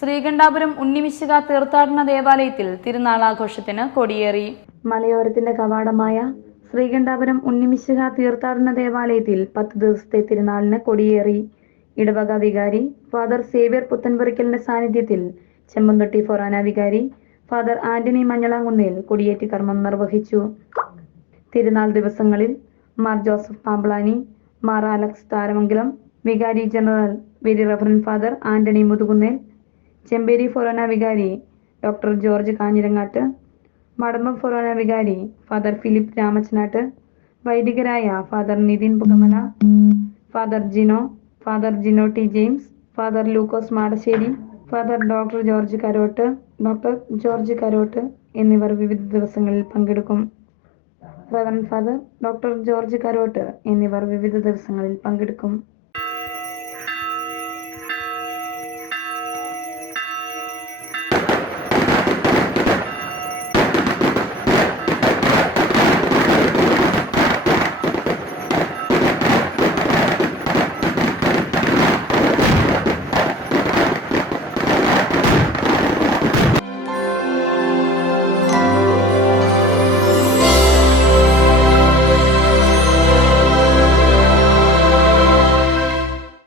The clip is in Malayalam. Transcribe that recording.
ശ്രീകണ്ഠാപുരം ഉണ്ണിമിശിക തീർത്ഥാടന ദേവാലയത്തിൽ തിരുനാൾ ആഘോഷത്തിന് കൊടിയേറി. മലയോരത്തിന്റെ കവാടമായ ശ്രീകണ്ഠാപുരം ഉണ്ണിമിശിക തീർത്ഥാടന ദേവാലയത്തിൽ പത്ത് ദിവസത്തെ തിരുനാളിന് കൊടിയേറി. ഇടവക വികാരി ഫാദർ സേവ്യർ പുത്തൻപുരയ്ക്കലിന്റെ സാന്നിധ്യത്തിൽ ചെമ്പന്തൊട്ടി ഫൊറാന വികാരി ഫാദർ ആന്റണി മഞ്ഞളാങ്കുന്നേൽ കൊടിയേറ്റി കർമ്മം നിർവഹിച്ചു. തിരുനാൾ ദിവസങ്ങളിൽ മാർ ജോസഫ് പാമ്പളാനി മാർ അലക്സ് താരമംഗലം വികാരി ജനറൽ വെരി റഫറൻ ഫാദർ ആന്റണി മുതുകുന്നേൽ ചെമ്പേരി ഫൊറോന വികാരി ഡോക്ടർ ജോർജ് കാഞ്ഞിരങ്ങാട്ട് മടമ്പം ഫൊറോന വികാരി father Philip Ramachanatt വൈദികരായ father Nithin Pukamala father Jino father Jino T James father Lukose Madassery father doctor George Karott doctor George Karott എന്നിവർ വിവിധ ദിവസങ്ങളിൽ പങ്കെടുക്കും. Reverend father doctor George Karott എന്നിവർ വിവിധ ദിവസങ്ങളിൽ പങ്കെടുക്കും.